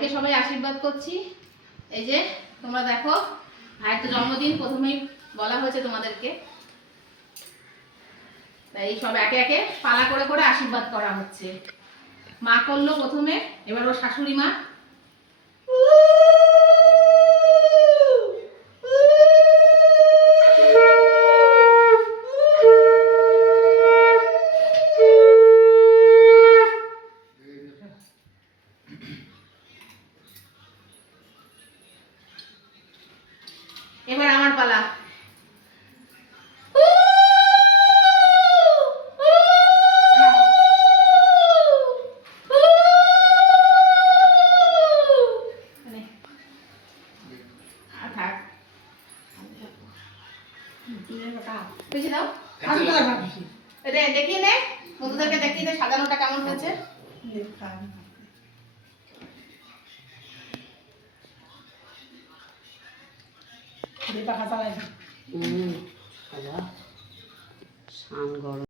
ভাইকে সবাই আশীর্বাদ করছি। এই যে তোমরা দেখো, ভাইয়ের তো জন্মদিন, প্রথমেই বলা হয়েছে তোমাদেরকে। তাই সব একে একে পালা করে করে আশীর্বাদ করা হচ্ছে। মা করলো প্রথমে, এবার ওর শাশুড়ি মা। এবার আমার পালা। দেখিয়ে নে, বন্ধুদেরকে দেখিয়ে দে সাজানোটা কেমন হয়েছে। শান গরম।